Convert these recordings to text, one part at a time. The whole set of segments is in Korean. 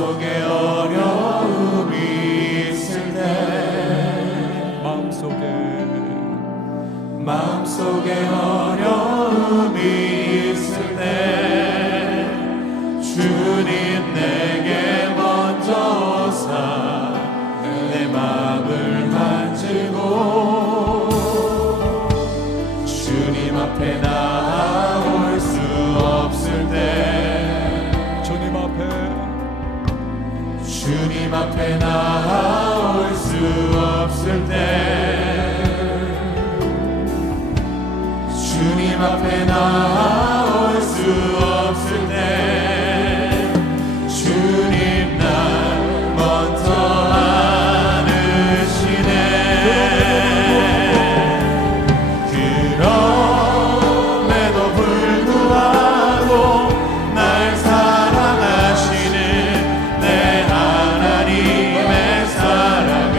마음속에 어려움이 있을 때 마음속에 어려움이 있을 때 주님 내게 먼저 오사 내 마음을 만지고 주님 앞에 나올 수 없을 때 주님 앞에 나올 수 없을 때 주님 앞에 나올 수 없을 때 주님 날 먼저 안으시네. 그럼에도 불구하고 날 사랑하시는 내 하나님의 사랑을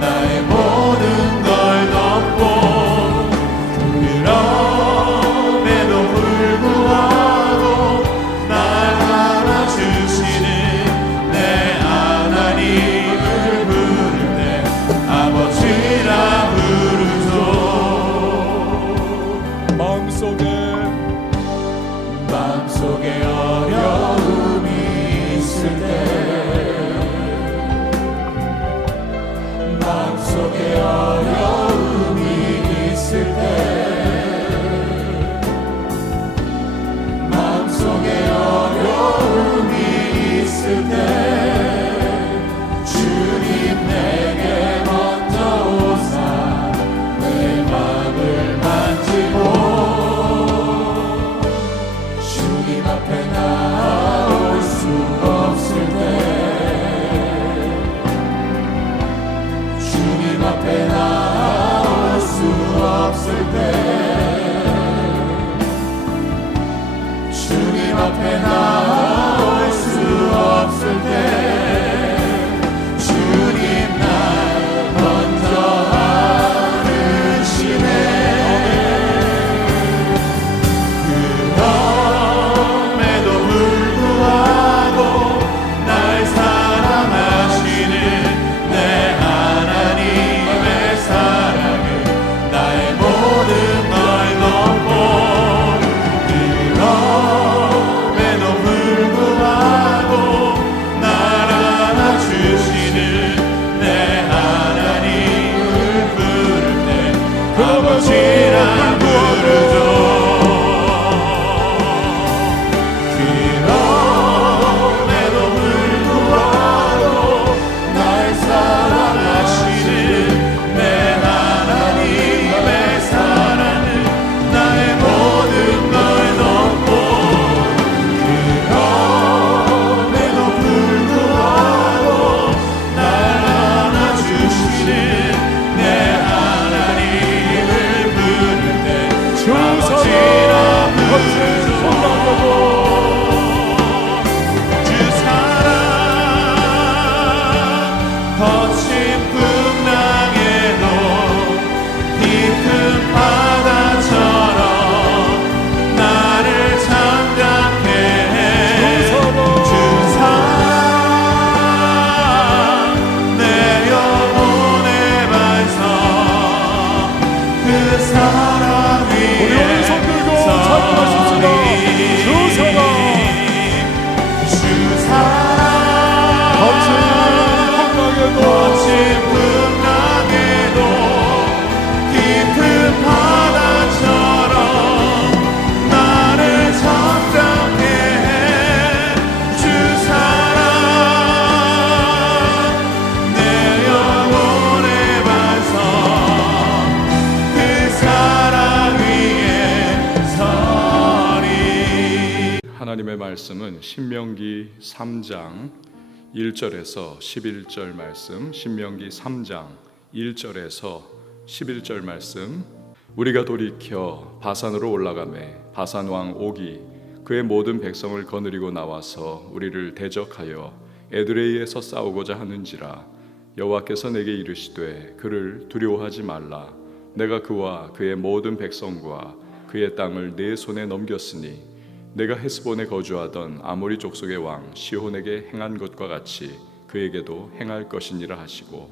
나의 모든 걸 덮고 마음속에 어려움이 있을 때 마음속에 어려움이 있을 때 마음속에 어려움이 있을 때 주님 내게 먼저 오사 내 마음을 만지고 주님 앞에 나올 수 없을 때 주님 앞에 나올 수 없을 때 주님 앞에 나올 수 없을 때 주님 날 먼저 안으시네. 아버지라 부르죠. 그럼에도 불구하고 날 사랑하시는 내 하나님의 사랑은 나의 모든 걸 덮고 그럼에도 불구하고 날 안아주시는 내 아버지라 부르죠. 주 사랑 거친 풍랑에도 깊은 바다처럼 나를 잠잠케 해. 주 사랑 내 영혼의 반석 그 사랑 거친 풍랑에도 깊은 바다처럼 나를 잠잠케 해. 주 사랑 내 영혼의 반석 그 사랑 위에 서리. 하나님의 말씀은 신명기 3장 1절에서 11절 말씀, 신명기 3장 1절에서 11절 말씀. 우리가 돌이켜 바산으로 올라가매 바산 왕 옥이 그의 모든 백성을 거느리고 나와서 우리를 대적하여 에드레이에서 싸우고자 하는지라. 여호와께서 내게 이르시되 그를 두려워하지 말라. 내가 그와 그의 모든 백성과 그의 땅을 내 손에 넘겼으니 내가 헤스본에 거주하던 아모리 족속의 왕 시혼에게 행한 것과 같이 그에게도 행할 것이니라 하시고,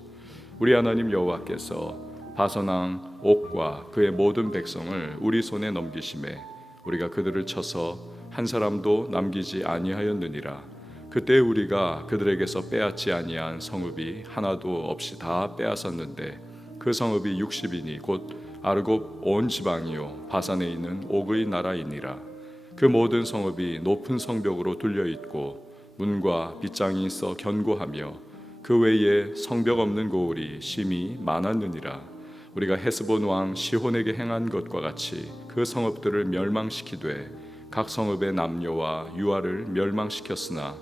우리 하나님 여호와께서 바산 왕 옥과 그의 모든 백성을 우리 손에 넘기심에 우리가 그들을 쳐서 한 사람도 남기지 아니하였느니라. 그때 우리가 그들에게서 빼앗지 아니한 성읍이 하나도 없이 다 빼앗았는데 그 성읍이 60이니 곧 아르곱 온 지방이요 바산에 있는 옥의 나라이니라. 그 모든 성읍이 높은 성벽으로 둘려 있고 문과 빗장이 있어 견고하며 그 외에 성벽 없는 고을이 심히 많았느니라. 우리가 헤스본 왕 시혼에게 행한 것과 같이 그 성읍들을 멸망시키되 각 성읍의 남녀와 유아를 멸망시켰으나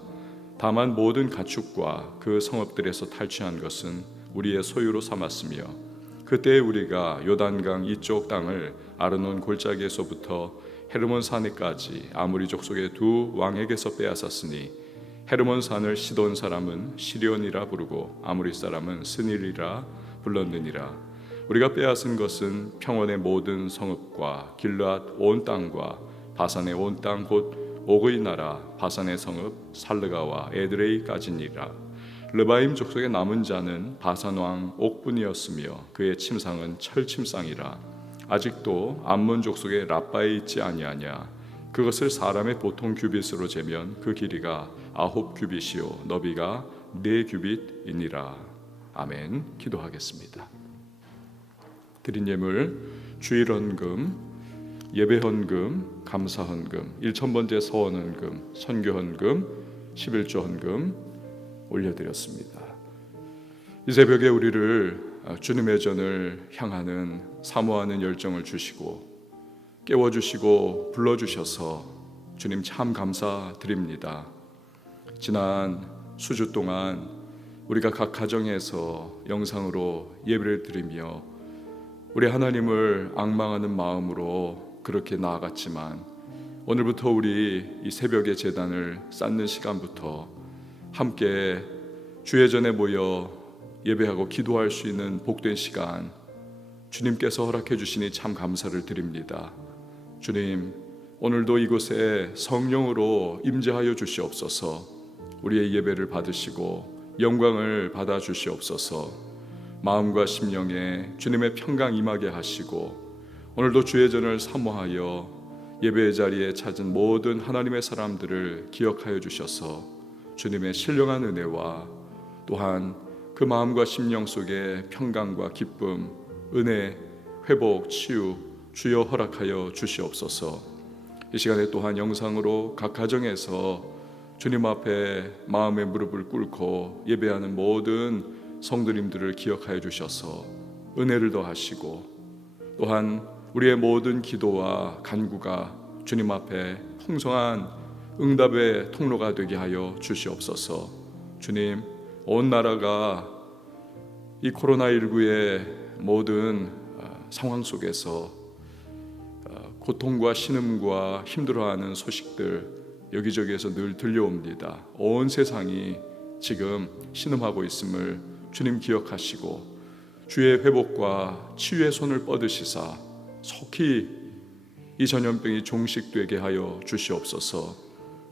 다만 모든 가축과 그 성읍들에서 탈취한 것은 우리의 소유로 삼았으며, 그때 우리가 요단강 이쪽 땅을 아르논 골짜기에서부터 헤르몬 산에까지 아모리 족속의 두 왕에게서 빼앗았으니 헤르몬 산을 시돈 사람은 시리온이라 부르고 아모리 사람은 스닐이라 불렀느니라. 우리가 빼앗은 것은 평원의 모든 성읍과 길르앗 온 땅과 바산의 온 땅 곧 옥의 나라 바산의 성읍 살르가와 에드레이까지니라. 르바임 족속의 남은 자는 바산 왕 옥뿐이었으며 그의 침상은 철침상이라. 아직도 암몬 족속의 라빠에 있지 아니하냐. 그것을 사람의 보통 규빗으로 재면 그 길이가 9 규빗이요 너비가 4 규빗이니라. 아멘. 기도하겠습니다. 드린 예물 주일헌금, 예배헌금, 감사헌금, 1000번째 서원헌금, 선교헌금, 11조헌금 올려드렸습니다. 이 새벽에 우리를 주님의 전을 향하는 사모하는 열정을 주시고 깨워주시고 불러주셔서 주님 참 감사드립니다. 지난 수주 동안 우리가 각 가정에서 영상으로 예배를 드리며 우리 하나님을 앙망하는 마음으로 그렇게 나아갔지만, 오늘부터 우리 이 새벽의 제단을 쌓는 시간부터 함께 주의 전에 모여 예배하고 기도할 수 있는 복된 시간 주님께서 허락해 주시니 참 감사를 드립니다. 주님, 오늘도 이곳에 성령으로 임재하여 주시옵소서. 우리의 예배를 받으시고 영광을 받아 주시옵소서. 마음과 심령에 주님의 평강 임하게 하시고 오늘도 주의 전을 사모하여 예배의 자리에 찾은 모든 하나님의 사람들을 기억하여 주셔서 주님의 신령한 은혜와 또한 그 마음과 심령 속에 평강과 기쁨, 은혜, 회복, 치유 주여 허락하여 주시옵소서. 이 시간에 또한 영상으로 각 가정에서 주님 앞에 마음의 무릎을 꿇고 예배하는 모든 성도님들을 기억하여 주셔서 은혜를 더하시고 또한 우리의 모든 기도와 간구가 주님 앞에 풍성한 응답의 통로가 되게 하여 주시옵소서. 주님, 온 나라가 이 코로나19의 모든 상황 속에서 고통과 신음과 힘들어하는 소식들 여기저기에서 늘 들려옵니다. 온 세상이 지금 신음하고 있음을 주님 기억하시고 주의 회복과 치유의 손을 뻗으시사 속히 이 전염병이 종식되게 하여 주시옵소서.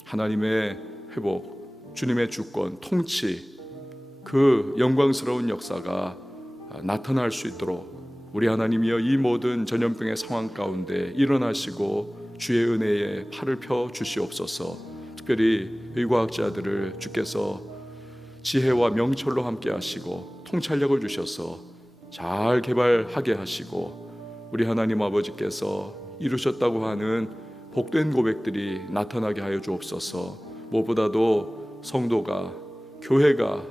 하나님의 회복, 주님의 주권, 통치, 그 영광스러운 역사가 나타날 수 있도록 우리 하나님이여 이 모든 전염병의 상황 가운데 일어나시고 주의 은혜에 팔을 펴 주시옵소서. 특별히 의과학자들을 주께서 지혜와 명철로 함께 하시고 통찰력을 주셔서 잘 개발하게 하시고 우리 하나님 아버지께서 이루셨다고 하는 복된 고백들이 나타나게 하여 주옵소서. 무엇보다도 성도가, 교회가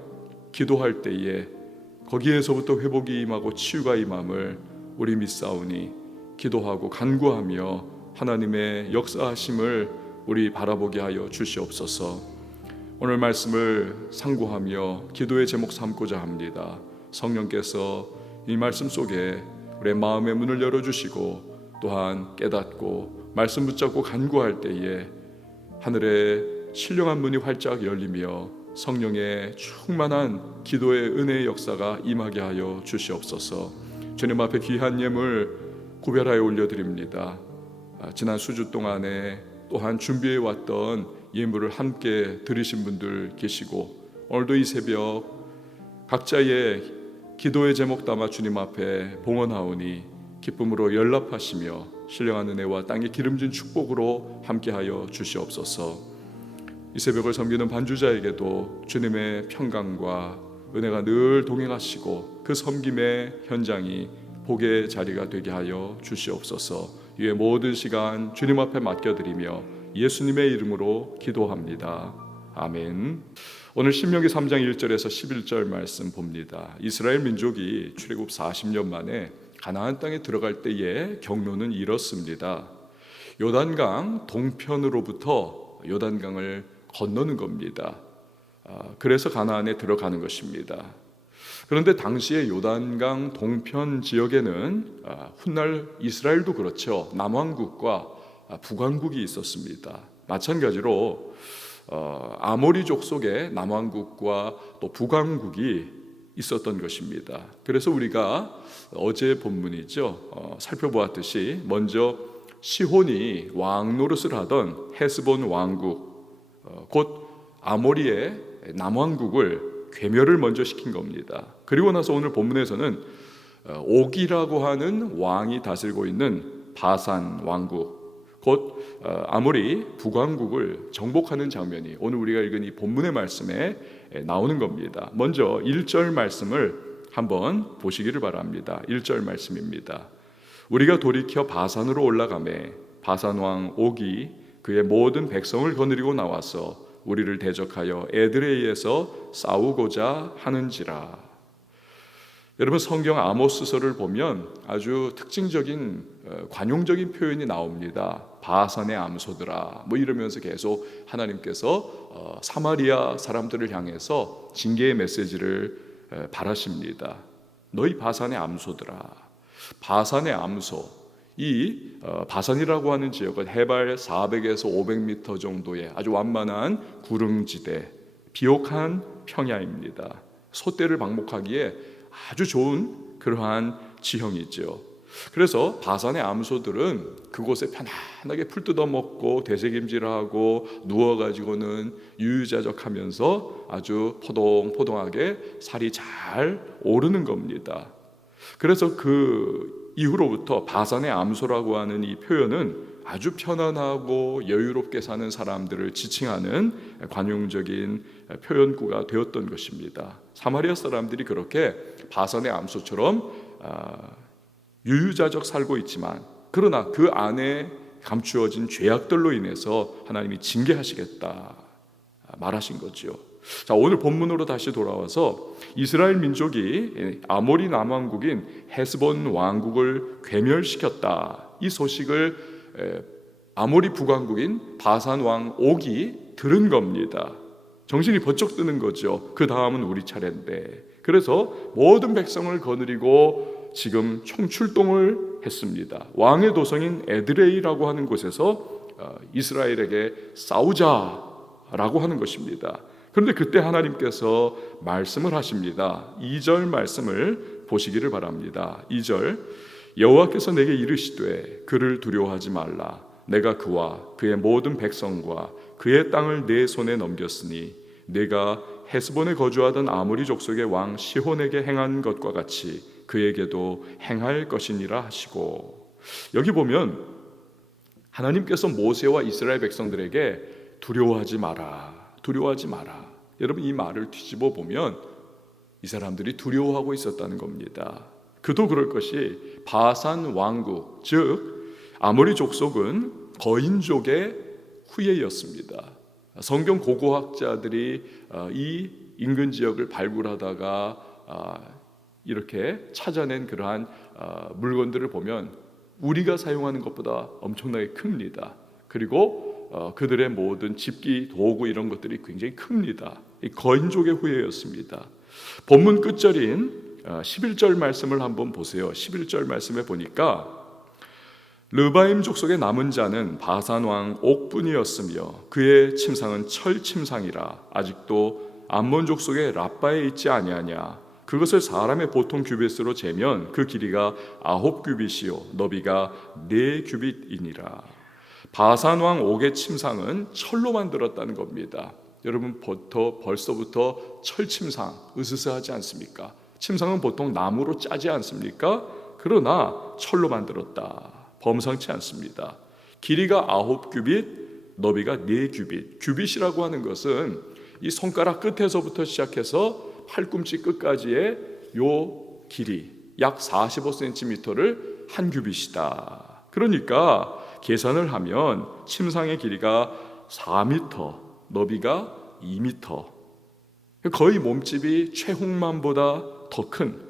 기도할 때에 거기에서부터 회복이 임하고 치유가 임함을 우리 믿사오니 기도하고 간구하며 하나님의 역사하심을 우리 바라보게 하여 주시옵소서. 오늘 말씀을 상고하며 기도의 제목 삼고자 합니다. 성령께서 이 말씀 속에 우리의 마음의 문을 열어주시고 또한 깨닫고 말씀 붙잡고 간구할 때에 하늘의 신령한 문이 활짝 열리며 성령의 충만한 기도의 은혜의 역사가 임하게 하여 주시옵소서. 주님 앞에 귀한 예물 구별하여 올려드립니다. 지난 수주 동안에 또한 준비해 왔던 예물을 함께 드리신 분들 계시고, 오늘도 이 새벽 각자의 기도의 제목 담아 주님 앞에 봉헌하오니 기쁨으로 연락하시며 신령한 은혜와 땅에 기름진 축복으로 함께하여 주시옵소서. 이 새벽을 섬기는 반주자에게도 주님의 평강과 은혜가 늘 동행하시고 그 섬김의 현장이 복의 자리가 되게 하여 주시옵소서. 이의 모든 시간 주님 앞에 맡겨드리며 예수님의 이름으로 기도합니다. 아멘. 오늘 신명기 3장 1절에서 11절 말씀 봅니다. 이스라엘 민족이 출애굽 40년 만에 가나안 땅에 들어갈 때의 경로는 이렇습니다. 요단강 동편으로부터 요단강을 건너는 겁니다. 그래서 가나안에 들어가는 것입니다. 그런데 당시에 요단강 동편 지역에는 훗날 이스라엘도 그렇죠. 남왕국과 북왕국이 있었습니다. 마찬가지로 아모리 족속의 남왕국과 또 북왕국이 있었던 것입니다. 그래서 우리가 어제 본문이죠. 살펴보았듯이 먼저 시혼이 왕 노릇을 하던 헤스본 왕국, 곧 아모리의 남왕국을 괴멸을 먼저 시킨 겁니다. 그리고 나서 오늘 본문에서는 옥이라고 하는 왕이 다스리고 있는 바산 왕국, 곧 아모리 북왕국을 정복하는 장면이 오늘 우리가 읽은 이 본문의 말씀에 나오는 겁니다. 먼저 1절 말씀을 한번 보시기를 바랍니다. 1절 말씀입니다. 우리가 돌이켜 바산으로 올라가매 바산 왕 옥이 그의 모든 백성을 거느리고 나와서 우리를 대적하여 에드레이에서 싸우고자 하는지라. 여러분, 성경 아모스서를 보면 아주 특징적인 관용적인 표현이 나옵니다. 바산의 암소들아 뭐 이러면서 계속 하나님께서 사마리아 사람들을 향해서 징계의 메시지를 바라십니다. 너희 바산의 암소들아. 바산의 암소, 이 바산이라고 하는 지역은 해발 400에서 500m 정도의 아주 완만한 구릉지대, 비옥한 평야입니다. 소떼를 방목하기에 아주 좋은 그러한 지형이죠. 그래서 바산의 암소들은 그곳에 편안하게 풀 뜯어먹고 되새김질하고 누워가지고는 유유자적하면서 아주 포동포동하게 살이 잘 오르는 겁니다. 그래서 그 이후로부터 바산의 암소라고 하는 이 표현은 아주 편안하고 여유롭게 사는 사람들을 지칭하는 관용적인 표현구가 되었던 것입니다. 사마리아 사람들이 그렇게 바산의 암소처럼 유유자적 살고 있지만, 그러나 그 안에 감추어진 죄악들로 인해서 하나님이 징계하시겠다 말하신 거죠. 자, 오늘 본문으로 다시 돌아와서 이스라엘 민족이 아모리 남왕국인 헤스본 왕국을 괴멸시켰다, 이 소식을 아모리 북왕국인 바산 왕 옥이 들은 겁니다. 정신이 번쩍 드는 거죠. 그 다음은 우리 차례인데. 그래서 모든 백성을 거느리고 지금 총출동을 했습니다. 왕의 도성인 에드레이라고 하는 곳에서 이스라엘에게 싸우자라고 하는 것입니다. 그런데 그때 하나님께서 말씀을 하십니다. 2절 말씀을 보시기를 바랍니다. 2절, 여호와께서 내게 이르시되 그를 두려워하지 말라. 내가 그와 그의 모든 백성과 그의 땅을 내 손에 넘겼으니 내가 헤스본에 거주하던 아모리 족속의 왕 시혼에게 행한 것과 같이 그에게도 행할 것이니라 하시고. 여기 보면 하나님께서 모세와 이스라엘 백성들에게 두려워하지 마라, 두려워하지 마라. 여러분, 이 말을 뒤집어 보면 이 사람들이 두려워하고 있었다는 겁니다. 그도 그럴 것이 바산 왕국, 즉 아모리 족속은 거인족의 후예였습니다. 성경 고고학자들이 이 인근 지역을 발굴하다가 이렇게 찾아낸 그러한 물건들을 보면 우리가 사용하는 것보다 엄청나게 큽니다. 그리고 그들의 모든 집기 도구 이런 것들이 굉장히 큽니다. 이 거인족의 후예였습니다. 본문 끝절인 11절 말씀을 한번 보세요. 11절 말씀에 보니까 르바임 족속의 남은 자는 바산 왕 옥뿐이었으며 그의 침상은 철 침상이라 아직도 암몬 족속의 라빠에 있지 아니하냐. 그것을 사람의 보통 규빗으로 재면 그 길이가 9규빗이요 너비가 4규빗이니라. 바산 왕 옥의 침상은 철로 만들었다는 겁니다. 여러분 벌써부터 철 침상 으스스하지 않습니까? 침상은 보통 나무로 짜지 않습니까? 그러나 철로 만들었다. 범상치 않습니다. 길이가 9규빗, 너비가 4규빗. 규빗이라고 하는 것은 이 손가락 끝에서부터 시작해서 팔꿈치 끝까지의 요 길이 약 45cm를 한 규빗이다. 그러니까 계산을 하면 침상의 길이가 4m, 너비가 2m, 거의 몸집이 최홍만보다 더 큰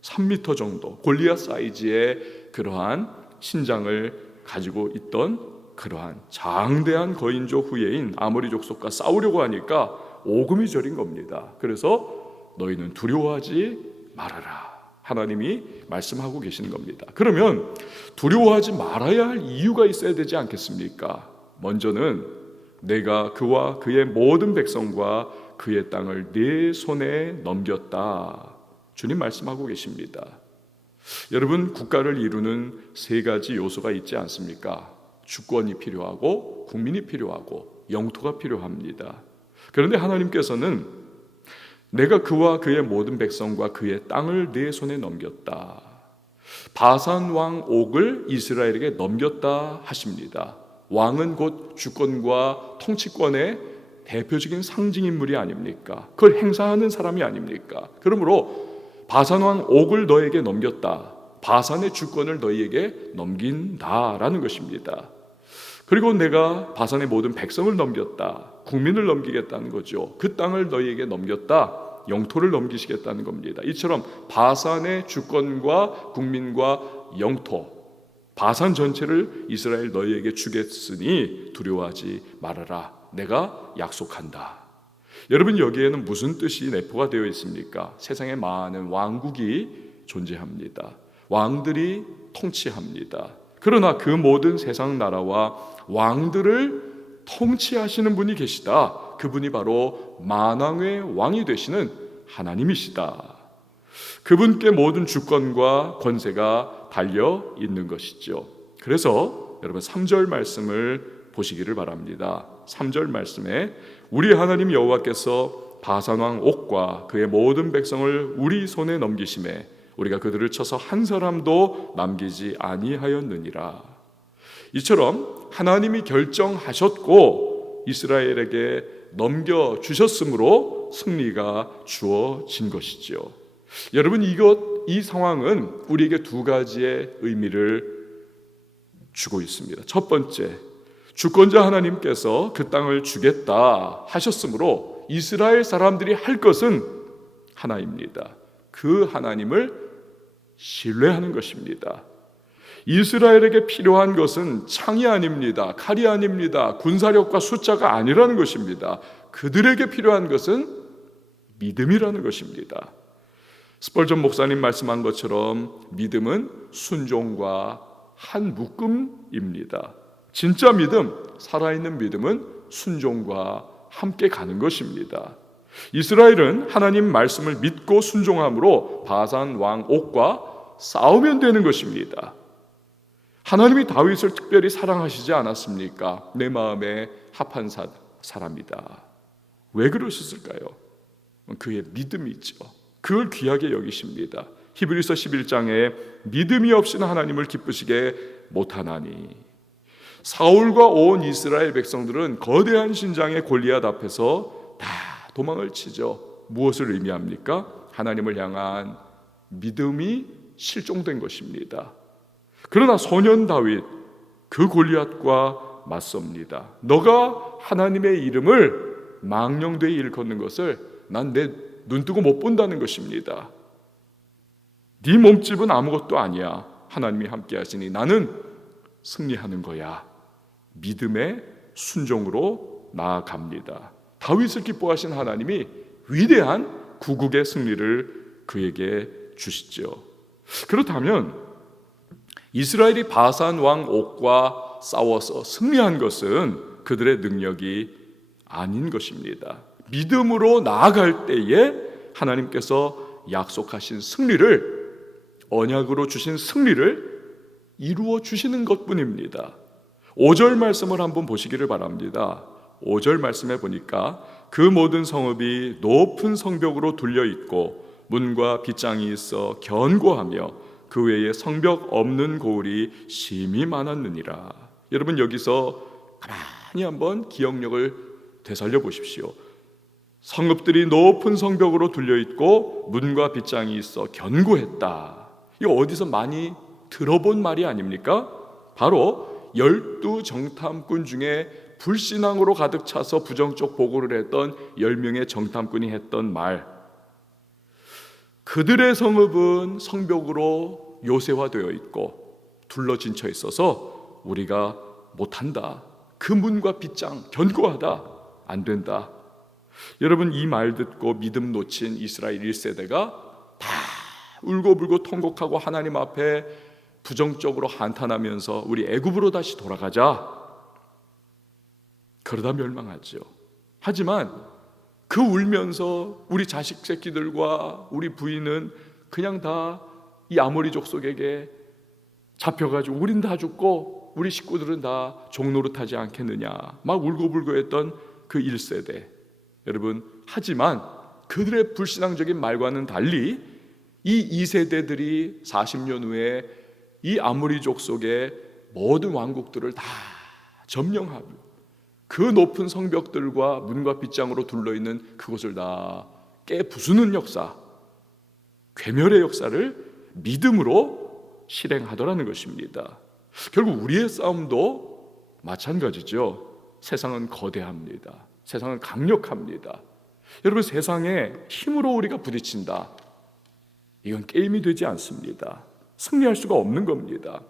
3m 정도 골리앗 사이즈의 그러한 신장을 가지고 있던 그러한 장대한 거인족 후예인 아모리 족속과 싸우려고 하니까 오금이 저린 겁니다. 그래서 너희는 두려워하지 말아라, 하나님이 말씀하고 계시는 겁니다. 그러면 두려워하지 말아야 할 이유가 있어야 되지 않겠습니까? 먼저는 내가 그와 그의 모든 백성과 그의 땅을 네 손에 넘겼다. 주님 말씀하고 계십니다. 여러분, 국가를 이루는 3가지 요소가 있지 않습니까? 주권이 필요하고 국민이 필요하고 영토가 필요합니다. 그런데 하나님께서는 내가 그와 그의 모든 백성과 그의 땅을 네 손에 넘겼다. 바산 왕 옥을 이스라엘에게 넘겼다 하십니다. 왕은 곧 주권과 통치권의 대표적인 상징 인물이 아닙니까? 그걸 행사하는 사람이 아닙니까? 그러므로 바산 왕 옥을 너에게 넘겼다. 바산의 주권을 너희에게 넘긴다라는 것입니다. 그리고 내가 바산의 모든 백성을 넘겼다. 국민을 넘기겠다는 거죠. 그 땅을 너희에게 넘겼다. 영토를 넘기시겠다는 겁니다. 이처럼 바산의 주권과 국민과 영토, 바산 전체를 이스라엘 너희에게 주겠으니 두려워하지 말아라. 내가 약속한다. 여러분, 여기에는 무슨 뜻이 내포가 되어 있습니까? 세상에 많은 왕국이 존재합니다. 왕들이 통치합니다. 그러나 그 모든 세상 나라와 왕들을 통치하시는 분이 계시다. 그분이 바로 만왕의 왕이 되시는 하나님이시다. 그분께 모든 주권과 권세가 달려 있는 것이죠. 그래서 여러분 3절 말씀을 보시기를 바랍니다. 3절 말씀에 우리 하나님 여호와께서 바산 왕 옥과 그의 모든 백성을 우리 손에 넘기심에 우리가 그들을 쳐서 한 사람도 남기지 아니하였느니라. 이처럼 하나님이 결정하셨고 이스라엘에게 넘겨주셨으므로 승리가 주어진 것이죠. 여러분, 이 상황은 우리에게 2가지의 의미를 주고 있습니다. 첫 번째, 주권자 하나님께서 그 땅을 주겠다 하셨으므로 이스라엘 사람들이 할 것은 하나입니다. 그 하나님을 신뢰하는 것입니다. 이스라엘에게 필요한 것은 창이 아닙니다. 칼이 아닙니다. 군사력과 숫자가 아니라는 것입니다. 그들에게 필요한 것은 믿음이라는 것입니다. 스펄전 목사님 말씀한 것처럼 믿음은 순종과 한 묶음입니다. 진짜 믿음, 살아있는 믿음은 순종과 함께 가는 것입니다. 이스라엘은 하나님 말씀을 믿고 순종함으로 바산 왕 옥과 싸우면 되는 것입니다. 하나님이 다윗을 특별히 사랑하시지 않았습니까? 내 마음에 합한 사람이다. 왜 그러셨을까요? 그의 믿음이 있죠. 그걸 귀하게 여기십니다. 히브리서 11장에 믿음이 없이는 하나님을 기쁘시게 못하나니. 사울과 온 이스라엘 백성들은 거대한 신장의 골리앗 앞에서 다 도망을 치죠. 무엇을 의미합니까? 하나님을 향한 믿음이 실종된 것입니다. 그러나 소년 다윗 그 골리앗과 맞섭니다. 너가 하나님의 이름을 망령되이 일컫는 것을 난 내 눈뜨고 못 본다는 것입니다. 네 몸집은 아무것도 아니야. 하나님이 함께 하시니 나는 승리하는 거야. 믿음의 순종으로 나아갑니다. 다윗을 기뻐하신 하나님이 위대한 구국의 승리를 그에게 주시죠. 그렇다면 이스라엘이 바산 왕 옥과 싸워서 승리한 것은 그들의 능력이 아닌 것입니다. 믿음으로 나아갈 때에 하나님께서 약속하신 승리를, 언약으로 주신 승리를 이루어 주시는 것뿐입니다. 5절 말씀을 한번 보시기를 바랍니다. 5절 말씀에 보니까 그 모든 성읍이 높은 성벽으로 둘려 있고 문과 빗장이 있어 견고하며 그 외에 성벽 없는 고을이 심히 많았느니라. 여러분 여기서 가만히 한번 기억력을 되살려 보십시오. 성읍들이 높은 성벽으로 둘려 있고 문과 빗장이 있어 견고했다. 이거 어디서 많이 들어본 말이 아닙니까? 바로 12정탐꾼 중에 불신앙으로 가득 차서 부정적 보고를 했던 10명의 정탐꾼이 했던 말. 그들의 성읍은 성벽으로 요새화되어 있고 둘러진쳐 있어서 우리가 못한다. 그 문과 빗장 견고하다. 안 된다. 여러분 이 말 듣고 믿음 놓친 이스라엘 1세대가 다 울고불고 통곡하고 하나님 앞에 부정적으로 한탄하면서 우리 애굽으로 다시 돌아가자. 그러다 멸망하죠. 하지만 그 울면서 우리 자식 새끼들과 우리 부인은 그냥 다 이 아모리 족속에게 잡혀가지고 우린 다 죽고 우리 식구들은 다 종노릇하지 않겠느냐 막 울고불고 했던 그 1세대. 여러분 하지만 그들의 불신앙적인 말과는 달리 이 2세대들이 40년 후에 이 아모리 족속의 모든 왕국들을 다 점령하고 그 높은 성벽들과 문과 빗장으로 둘러있는 그곳을 다 깨부수는 역사, 괴멸의 역사를 믿음으로 실행하더라는 것입니다. 결국 우리의 싸움도 마찬가지죠. 세상은 거대합니다. 세상은 강력합니다. 여러분 세상에 힘으로 우리가 부딪힌다. 이건 게임이 되지 않습니다. 승리할 수가 없는 겁니다.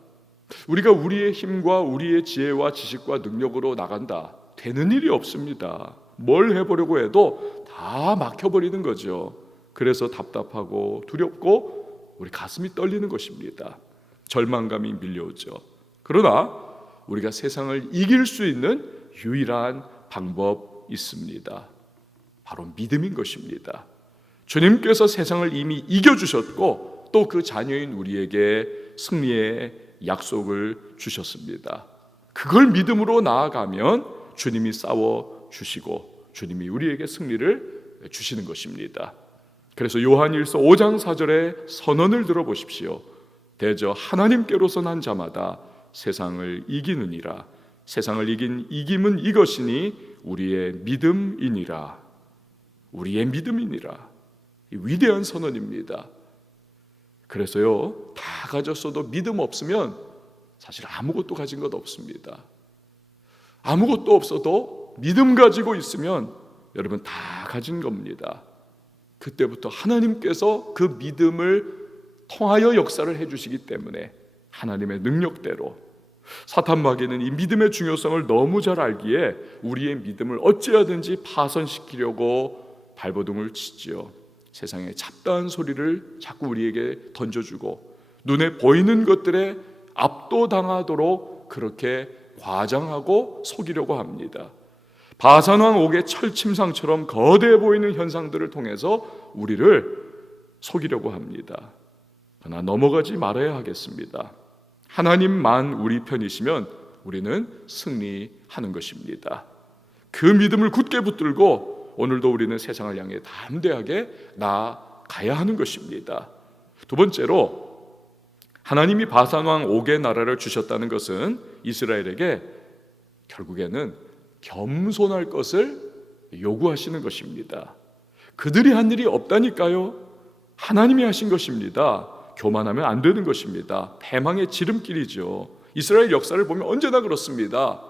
우리가 우리의 힘과 우리의 지혜와 지식과 능력으로 나간다. 되는 일이 없습니다. 뭘 해보려고 해도 다 막혀버리는 거죠. 그래서 답답하고 두렵고 우리 가슴이 떨리는 것입니다. 절망감이 밀려오죠. 그러나 우리가 세상을 이길 수 있는 유일한 방법 있습니다. 바로 믿음인 것입니다. 주님께서 세상을 이미 이겨주셨고 또 그 자녀인 우리에게 승리의 약속을 주셨습니다. 그걸 믿음으로 나아가면 주님이 싸워주시고 주님이 우리에게 승리를 주시는 것입니다. 그래서 요한일서 5장 4절의 선언을 들어보십시오. 대저 하나님께로서 난 자마다 세상을 이기느니라. 세상을 이긴 이김은 이것이니 우리의 믿음이니라. 우리의 믿음이니라. 위대한 선언입니다. 그래서요 다 가졌어도 믿음 없으면 사실 아무것도 가진 것 없습니다. 아무것도 없어도 믿음 가지고 있으면 여러분 다 가진 겁니다. 그때부터 하나님께서 그 믿음을 통하여 역사를 해주시기 때문에 하나님의 능력대로 사탄 마귀는 이 믿음의 중요성을 너무 잘 알기에 우리의 믿음을 어찌하든지 파손시키려고 발버둥을 치지요. 세상의 잡다한 소리를 자꾸 우리에게 던져주고 눈에 보이는 것들에 압도당하도록 그렇게 과장하고 속이려고 합니다. 바산왕 옥의 철침상처럼 거대해 보이는 현상들을 통해서 우리를 속이려고 합니다. 그러나 넘어가지 말아야 하겠습니다. 하나님만 우리 편이시면 우리는 승리하는 것입니다. 그 믿음을 굳게 붙들고 오늘도 우리는 세상을 향해 담대하게 나아가야 하는 것입니다. 두 번째로 하나님이 바산왕 옥의 나라를 주셨다는 것은 이스라엘에게 결국에는 겸손할 것을 요구하시는 것입니다. 그들이 한 일이 없다니까요. 하나님이 하신 것입니다. 교만하면 안 되는 것입니다. 패망의 지름길이죠. 이스라엘 역사를 보면 언제나 그렇습니다.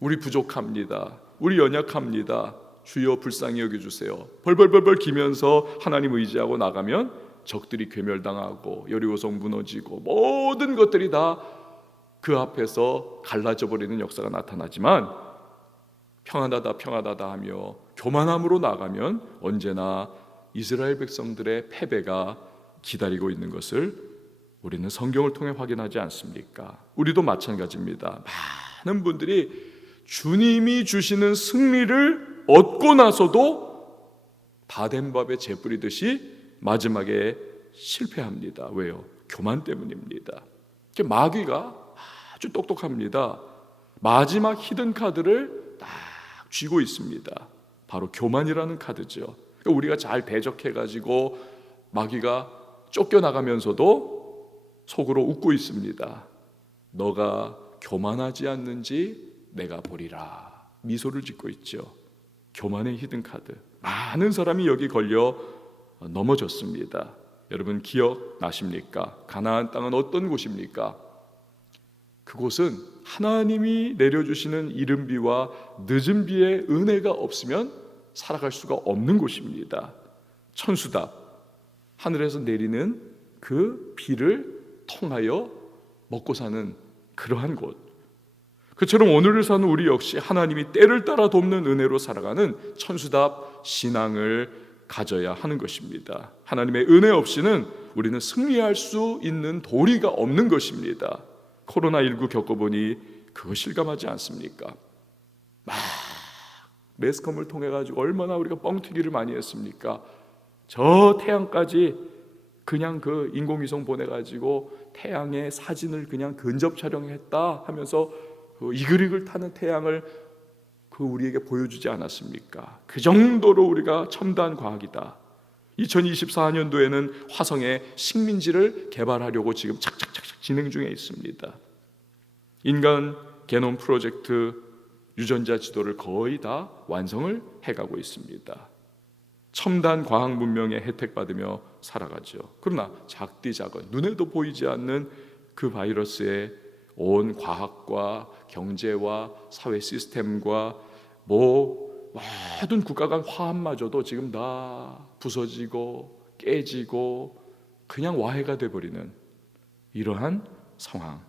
우리 부족합니다. 우리 연약합니다. 주여 불쌍히 여겨주세요. 벌벌벌벌 기면서 하나님 의지하고 나가면 적들이 괴멸당하고 여리고성 무너지고 모든 것들이 다 그 앞에서 갈라져 버리는 역사가 나타나지만 평안하다 평안하다 하며 교만함으로 나가면 언제나 이스라엘 백성들의 패배가 기다리고 있는 것을 우리는 성경을 통해 확인하지 않습니까? 우리도 마찬가지입니다. 많은 분들이 주님이 주시는 승리를 얻고 나서도 다 된 밥에 재 뿌리듯이 마지막에 실패합니다. 왜요? 교만 때문입니다. 마귀가 아주 똑똑합니다. 마지막 히든 카드를 딱 쥐고 있습니다. 바로 교만이라는 카드죠. 우리가 잘 대적해가지고 마귀가 쫓겨나가면서도 속으로 웃고 있습니다. 너가 교만하지 않는지 내가 보리라. 미소를 짓고 있죠. 교만의 히든 카드. 많은 사람이 여기 걸려 넘어졌습니다. 여러분 기억나십니까? 가나안 땅은 어떤 곳입니까? 그곳은 하나님이 내려주시는 이른 비와 늦은 비의 은혜가 없으면 살아갈 수가 없는 곳입니다. 천수답, 하늘에서 내리는 그 비를 통하여 먹고 사는 그러한 곳. 그처럼 오늘을 사는 우리 역시 하나님이 때를 따라 돕는 은혜로 살아가는 천수답 신앙을 가져야 하는 것입니다. 하나님의 은혜 없이는 우리는 승리할 수 있는 도리가 없는 것입니다. 코로나19 겪어보니 그거 실감하지 않습니까? 막 매스컴을 통해 가지고 얼마나 우리가 뻥튀기를 많이 했습니까? 저 태양까지 그냥 그 인공위성 보내가지고 태양의 사진을 그냥 근접 촬영했다 하면서 그 이글이글 타는 태양을 우리에게 보여주지 않았습니까? 그 정도로 우리가 첨단 과학이다. 2024년도에는 화성에 식민지를 개발하려고 지금 착착착착 진행 중에 있습니다. 인간 게놈 프로젝트 유전자 지도를 거의 다 완성을 해가고 있습니다. 첨단 과학 문명에 혜택받으며 살아가죠. 그러나 작디작은 눈에도 보이지 않는 그 바이러스에 온 과학과 경제와 사회 시스템과 모든 국가 간 화합마저도 지금 다 부서지고 깨지고 그냥 와해가 돼버리는 이러한 상황.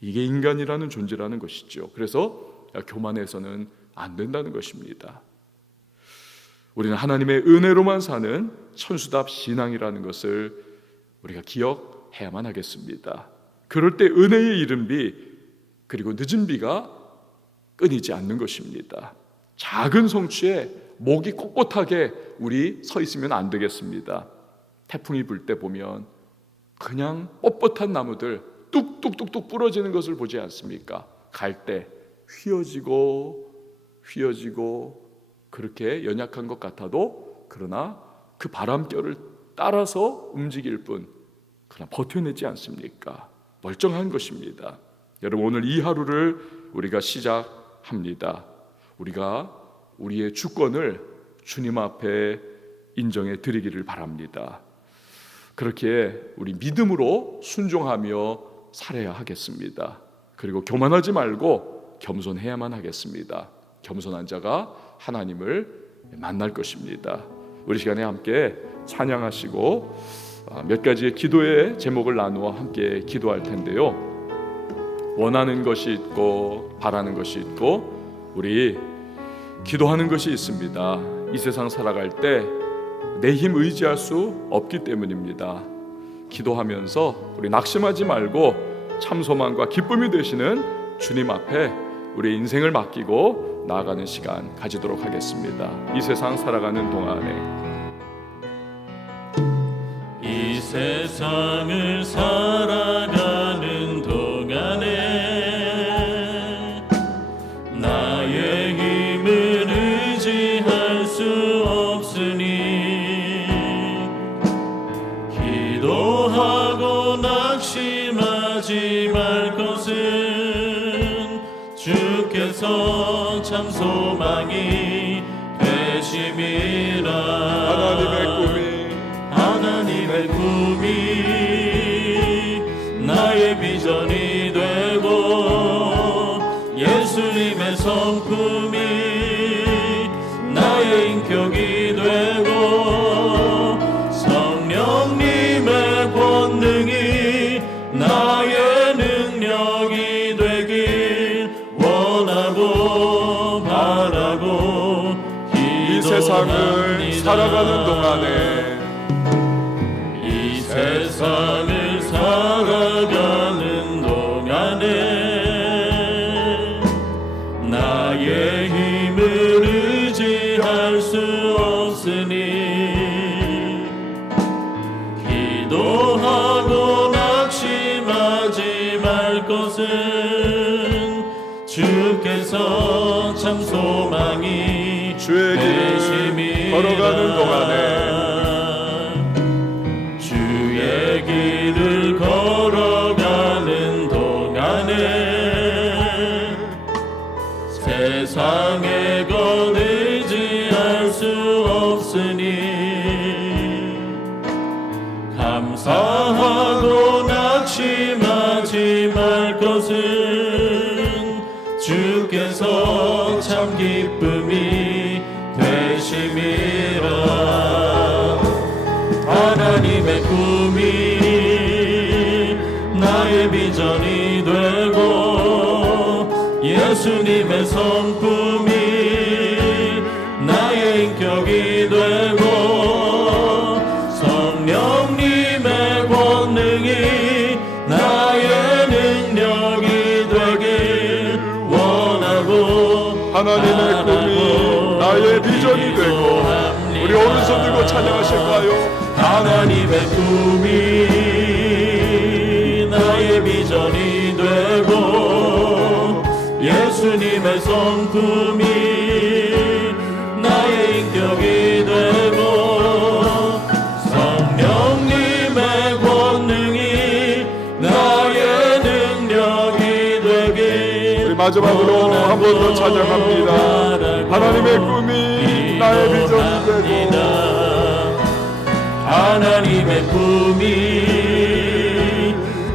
이게 인간이라는 존재라는 것이죠. 그래서 교만해서는 안 된다는 것입니다. 우리는 하나님의 은혜로만 사는 천수답 신앙이라는 것을 우리가 기억해야만 하겠습니다. 그럴 때 은혜의 이른 비 그리고 늦은 비가 끊이지 않는 것입니다. 작은 성취에 목이 꼿꼿하게 우리 서 있으면 안 되겠습니다. 태풍이 불 때 보면 그냥 뻣뻣한 나무들 뚝뚝뚝뚝 부러지는 것을 보지 않습니까? 갈 때 휘어지고 그렇게 연약한 것 같아도 그러나 그 바람결을 따라서 움직일 뿐 그러나 버텨내지 않습니까? 멀쩡한 것입니다. 여러분 오늘 이 하루를 우리가 시작합니다. 우리가 우리의 주권을 주님 앞에 인정해 드리기를 바랍니다. 그렇게 우리 믿음으로 순종하며 살아야 하겠습니다. 그리고 교만하지 말고 겸손해야만 하겠습니다. 겸손한 자가 하나님을 만날 것입니다. 우리 시간에 함께 찬양하시고 몇 가지의 기도의 제목을 나누어 함께 기도할 텐데요. 원하는 것이 있고 바라는 것이 있고 우리 기도하는 것이 있습니다. 이 세상 살아갈 때 내 힘 의지할 수 없기 때문입니다. 기도하면서 우리 낙심하지 말고 참 소망과 기쁨이 되시는 주님 앞에 우리 인생을 맡기고 나아가는 시간 가지도록 하겠습니다. 이 세상 살아가는 동안에 이 세상을 살아가는 동안에 나의 힘을 의지할 수 없으니 기도하고 낙심하지 말 것은 주께서 참 소망이 되심이라. 하나님의 꿈이 나의 비전이 되고 예수님의 성품이 나의 인격이 되고 성령님의 권능이 나의 능력이 되길 원하고 바라고 이 세상을 살아가는 동안에 세상을 살아가는 동안에 나의 힘을 의지할 수 없으니 기도하고 낙심하지 말 것을 주께서 참 소망이 주의 길을 걸어가는 동안에 주의 길을 걸어가는 동안에 세상의 것 의지할 수 없으니 감사하고 낙심하지 말 것은 주께서 참 기쁨이 되심이라. 하나님의 꿈이 나의 비전이 되고 예수님의 성품이 나의 인격이 되고 성령님의 권능이 나의 능력이 되길 원하고 하나님의 꿈이 나의 비전이 되고 우리 오른손 들고 찬양하실까요? 하나님의 꿈이 나의 비전이 되고 예수님의 성품이 나의 인격이 되고 성령님의 권능이 나의 능력이 되길 우리 마지막으로 한 번 더 찬양합니다. 하나님의 꿈이 나의 비전이 되고 하나님의 꿈이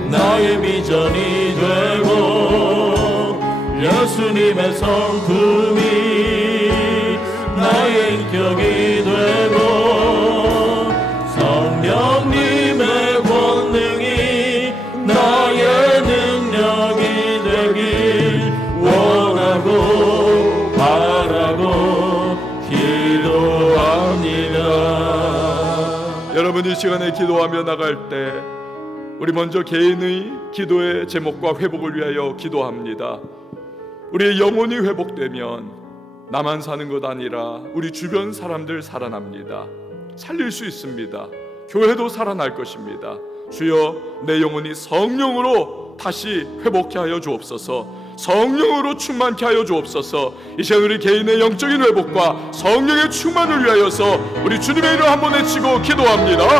나의 비전이 되고 예수님의 성품이 나의 인격이 되고 성령님의 권능이 나의 능력이 되길 원하고 바라고 기도합니다. 여러분, 이 시간에 기도하며 나갈 때 우리 먼저 개인의 기도의 제목과 회복을 위하여 기도합니다. 우리의 영혼이 회복되면 나만 사는 것 아니라 우리 주변 사람들 살아납니다. 살릴 수 있습니다. 교회도 살아날 것입니다. 주여, 내 영혼이 성령으로 다시 회복케 하여 주옵소서. 성령으로 충만케 하여 주옵소서. 이 시간 우리 개인의 영적인 회복과 성령의 충만을 위하여서 우리 주님의 이름 한번 외치고 기도합니다.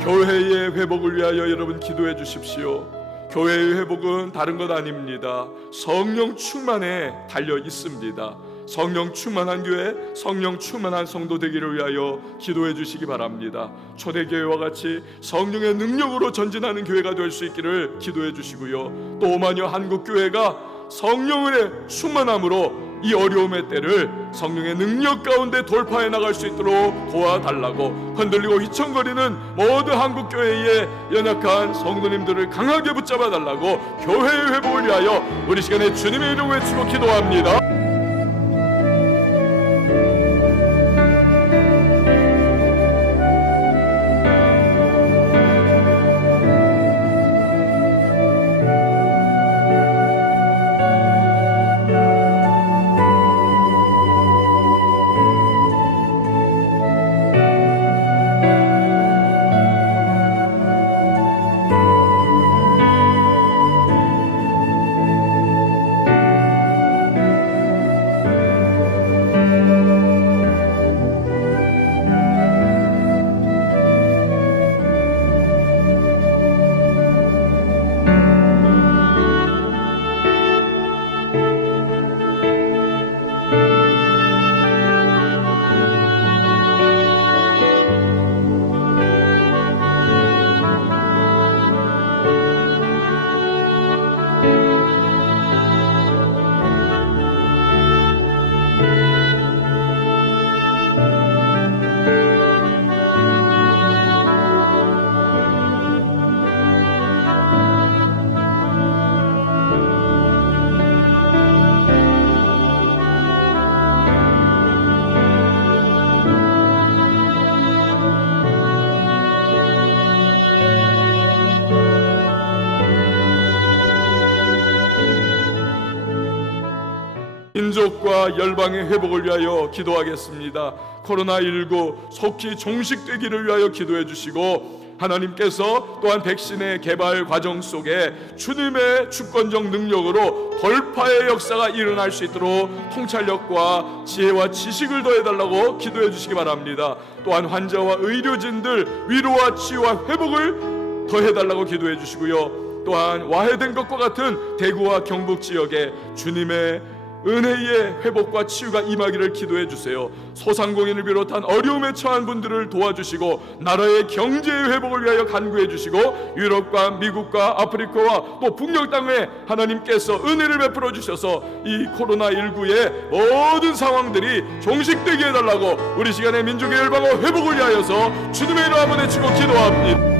교회의 회복을 위하여 여러분 기도해 주십시오. 교회의 회복은 다른 것 아닙니다. 성령 충만에 달려 있습니다. 성령 충만한 교회, 성령 충만한 성도 되기를 위하여 기도해 주시기 바랍니다. 초대교회와 같이 성령의 능력으로 전진하는 교회가 될 수 있기를 기도해 주시고요. 또 오만여 한국교회가 성령의 충만함으로 이 어려움의 때를 성령의 능력 가운데 돌파해 나갈 수 있도록 도와달라고, 흔들리고 휘청거리는 모든 한국교회의 연약한 성도님들을 강하게 붙잡아 달라고 교회의 회복을 위하여 우리 시간에 주님의 이름을 외치고 기도합니다. 민족과 열방의 회복을 위하여 기도하겠습니다. 코로나19 속히 종식되기를 위하여 기도해 주시고, 하나님께서 또한 백신의 개발 과정 속에 주님의 주권적 능력으로 돌파의 역사가 일어날 수 있도록 통찰력과 지혜와 지식을 더해달라고 기도해 주시기 바랍니다. 또한 환자와 의료진들 위로와 치유와 회복을 더해달라고 기도해 주시고요. 또한 와해된 것과 같은 대구와 경북 지역에 주님의 은혜의 회복과 치유가 임하기를 기도해 주세요. 소상공인을 비롯한 어려움에 처한 분들을 도와주시고, 나라의 경제의 회복을 위하여 간구해 주시고, 유럽과 미국과 아프리카와 또 북녘 땅에 하나님께서 은혜를 베풀어 주셔서 이 코로나19의 모든 상황들이 종식되게 해달라고 우리 시간에 민족의 열방과 회복을 위하여서 주님의 이름 한번 외치고 기도합니다.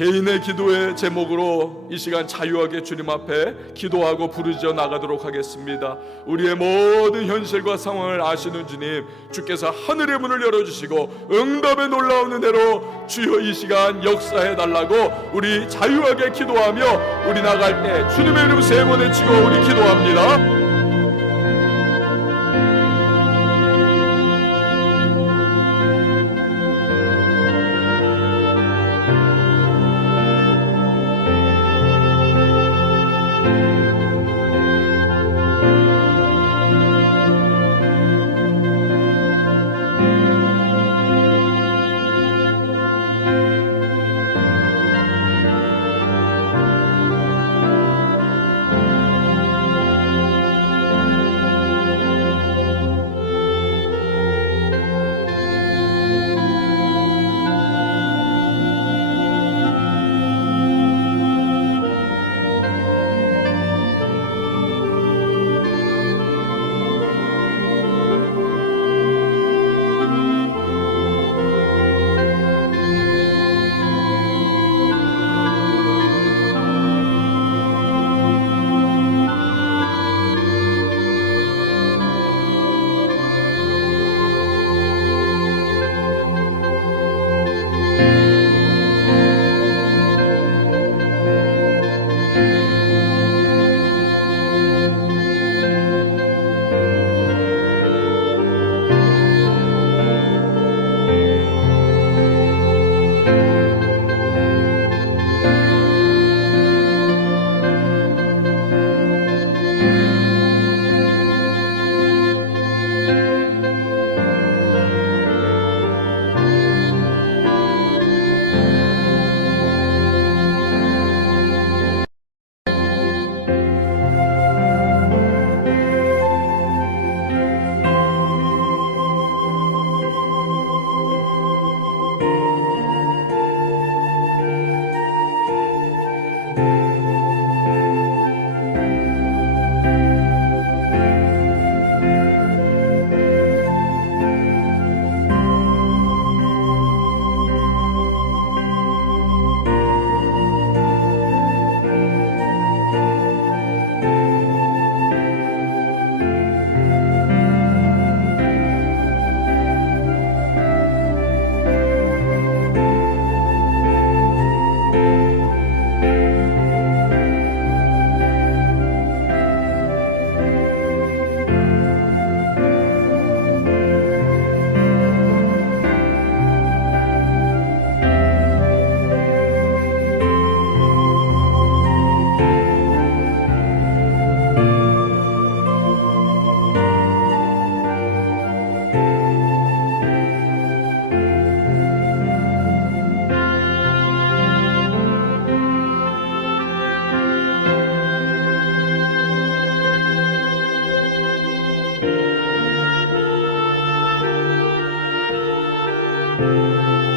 개인의 기도의 제목으로 이 시간 자유하게 주님 앞에 기도하고 부르짖어 나가도록 하겠습니다. 우리의 모든 현실과 상황을 아시는 주님, 주께서 하늘의 문을 열어주시고 응답의 놀라운 은혜로 주여 이 시간 역사해 달라고 우리 자유하게 기도하며 우리 나갈 때 주님의 이름 세 번 외치고 우리 기도합니다. 주